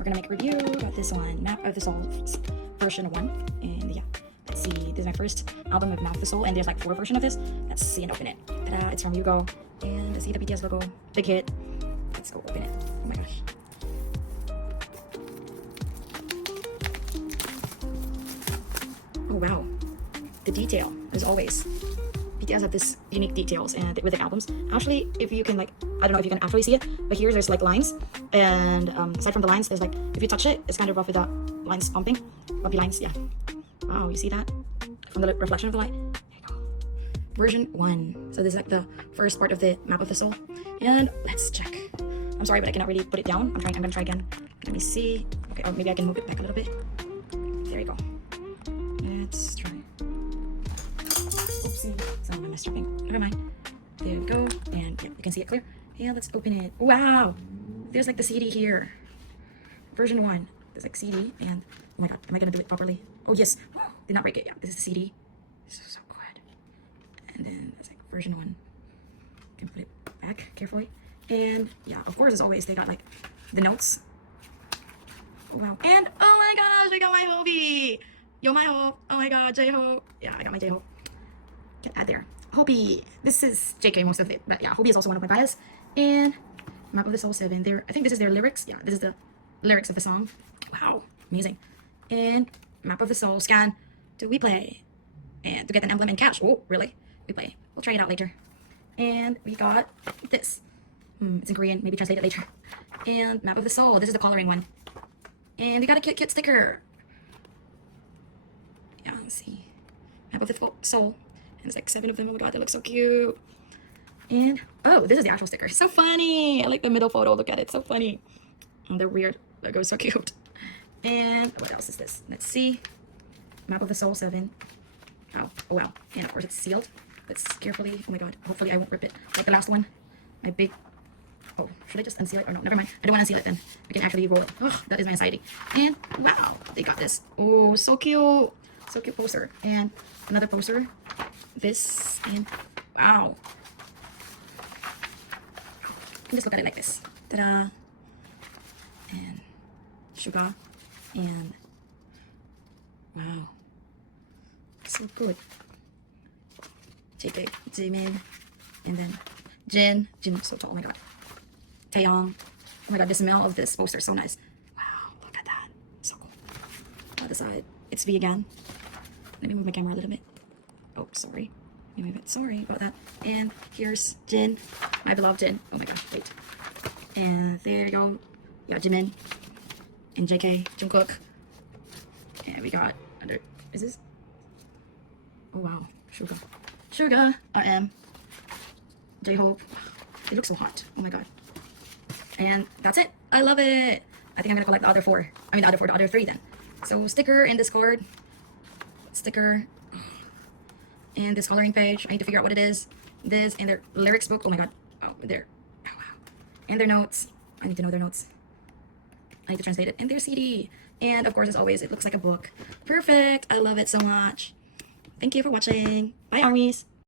we're gonna make a review about this one, Map of the Soul version 1. And yeah, let's see. This is my first album of Map of the Soul, and there's like 4 versions of this. Let's see and open it. Ta-da! It's from Hugo, and let's see the BTS logo. Big hit. Let's go open it. Oh my gosh. Oh wow, the detail as always. BTS have this unique details and with the albums. Actually, if you can like, I don't know if you can actually see it, but here there's like lines, and aside from the lines, there's like, if you touch it, it's kind of rough with the lines bumpy lines. Yeah. Wow, you see that from the reflection of the light. There you go. Version 1. So this is like the first part of the Map of the Soul, and let's check. I'm sorry, but I cannot really put it down. I'm gonna try again. Let me see. Okay, or maybe I can move it back a little bit. There you go. Let's try. Oopsie, some of my stripping. Never mind. There we go. And yeah, you can see it clear. Yeah, let's open it. Wow! There's like the CD here. Version 1. There's like CD, and oh my god, am I gonna do it properly? Oh yes! Did not break it. Yeah, this is the CD. This is so good. And then there's like version 1. You can put it back carefully. And yeah, of course, as always, they got like the notes. Oh wow. And oh my gosh, I got my Hobie! Yo, my Hope. Oh my god, J-Hope. Yeah, I got my J-Hope. Get that there. Hobie. This is JK most of it, but yeah, Hobie is also one of my bias. And Map of the Soul 7. There, I think this is their lyrics. Yeah, this is the lyrics of the song. Wow, amazing. And Map of the Soul scan to We Play, and to get an emblem and cash. Oh, really? We Play. We'll try it out later. And we got this. It's in Korean. Maybe translate it later. And Map of the Soul. This is the coloring one. And we got a cute sticker. Yeah, let's see. Map of the Soul. And there's like 7 of them. Oh my god, they look so cute. And oh, this is the actual sticker. So funny. I like the middle photo. Look at it. So funny. And the weird logo is so cute. And what else is this? Let's see. Map of the Soul 7. Oh wow. And of course it's sealed. Let's carefully. Oh my god. Hopefully I won't rip it like the last one. My big. Oh, should I just unseal it or no? Never mind. I don't want to unseal it then. I can actually roll it. Oh, that is my anxiety. And wow, they got this. Oh, so cute. So cute poster. And another poster. This. And wow. Just look at it like this. Ta-da. And Suga. And wow. So good. JK, Jimin. And then Jin. Jin looks so tall. Oh my god. Taeyong. Oh my god, the smell of this poster is so nice. Wow, look at that. So cool. Other side. It's V again. Let me move my camera a little bit. Oh, sorry. Let me move it. Sorry about that. And here's Jin. My beloved Jin. Oh my god, wait. And there you go. Yeah, Jimin. And JK, Jungkook. And we got under. Is this? Oh wow. Suga. RM. J-Hope. They look so hot. Oh my god. And that's it. I love it. I think I'm gonna collect the other 4. I mean, the other 3 then. So sticker in this card. Sticker. And this coloring page. I need to figure out what it is. This and their lyrics book. Oh my god. Oh, there. Oh wow. And their notes. I need to know their notes. I need to translate it. And their CD. And of course, as always, it looks like a book. Perfect. I love it so much. Thank you for watching. Bye, armies.